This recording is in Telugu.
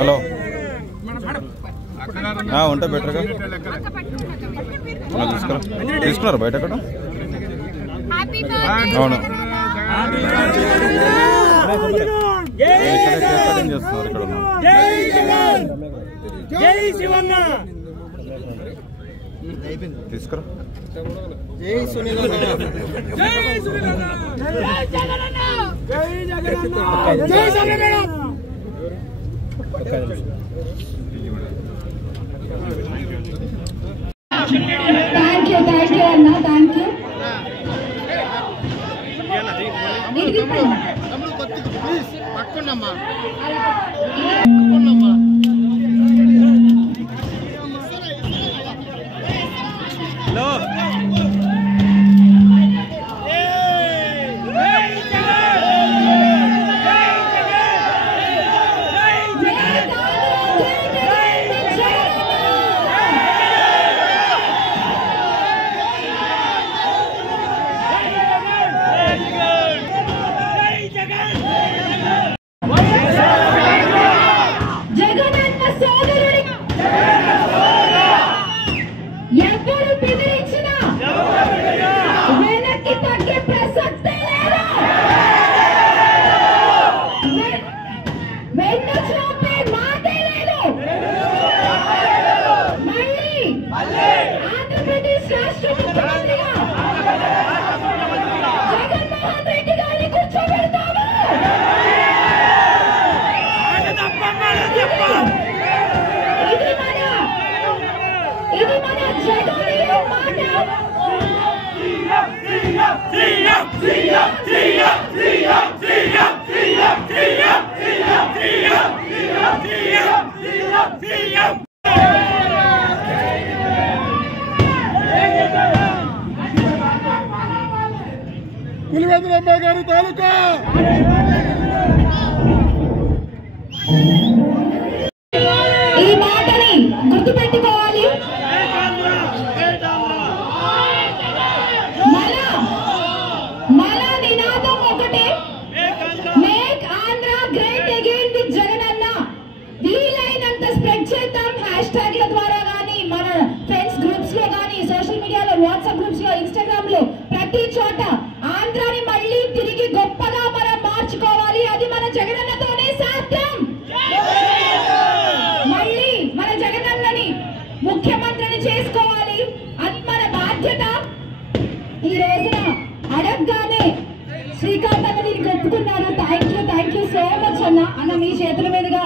హలో ఉంటే బెటర్గా తీసుకున్నారు బయట అక్కడ అవును చేస్తున్నారు ఇక్కడ తీసుకురా థ్యాంక్ యూ అన్న థ్యాంక్ యూ పులివెందులమ్మ గారి తాలూకా ఈ మాటని గుర్తుపెట్టుకోవాలి. మన నినాదం ఒకటే, make Andhra great again with Jagan అన్న. వీలైనంత స్ప్రెడ్ చేద్దాం హ్యాష్ ట్యాగ్ల ద్వారా కానీ, మన ఫ్రెండ్స్ గ్రూప్స్ లో కానీ, సోషల్ మీడియాలో, వాట్సాప్ గ్రూప్స్ లో, ఇన్స్టాగ్రామ్ లో, ప్రతి చోట ఆంధ్రాని మళ్ళీ తిరిగి గొప్పగా మనం మార్చుకోవాలి. అది మన జగనన్నతోనే సాధ్యం. మళ్ళీ మన జగనన్నని ముఖ్యమంత్రిని చేసుకోవాలి. అది మన బాధ్యత. ఈ రోజున అడగగానే శ్రీకాంత్ అన్న దీనికి ఒప్పుకున్నారు. థ్యాంక్ యూ సో మచ్ అన్న మీ చేతుల మీదుగా